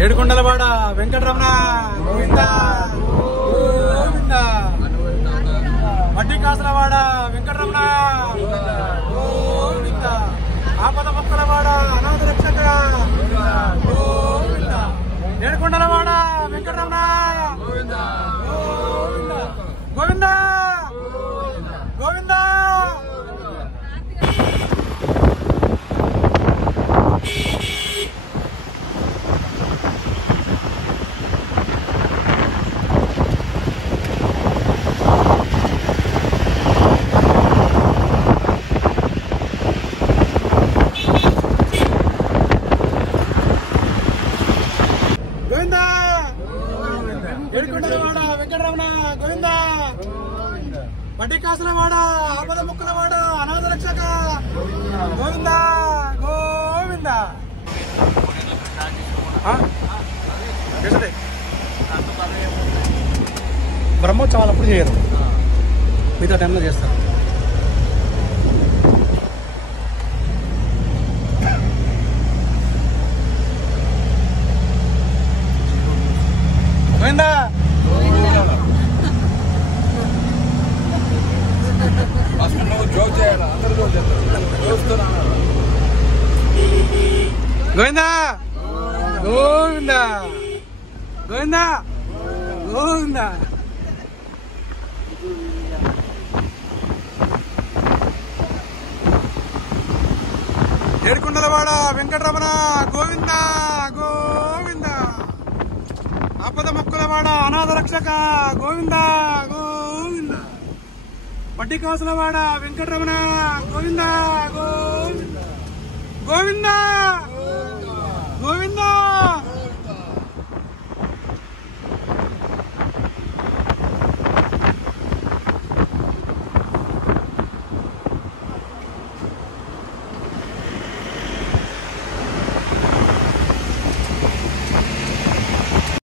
ఏడుకొండలవాడ వెంకటరమణ గోవింద గోవింద. మట్టి కాసలవాడ వెంకటరమణ గోవింద. ఆపద మొక్కలవాడ అనాథ రక్షక గోవింద. ఏడుకొండలవాడ వెంకటరమణ గోవింద గోవింద గోవింద. ఏడుకొండలవాడ వెంకటరమణ గోవింద. మట్టి కాసలవాడ ఆపద ముక్కలవాడ అనాథ రక్షక గోవింద గోవింద. బ్రహ్మోత్సవాలు అప్పుడు చేయరు, మిగతా టైంలో చేస్తారు. గోవిందా గోవిందా గోవిందా గోవిందా గోవిందా. ఏడుకొండలవాడ వెంకటరమణ గోవింద గోవింద. ఆపద మొక్కలవాడ అనాథ రక్షక గోవింద గోవింద. మట్టి కాసలవాడ వెంకటరమణ గోవింద గోవింద గోవింద.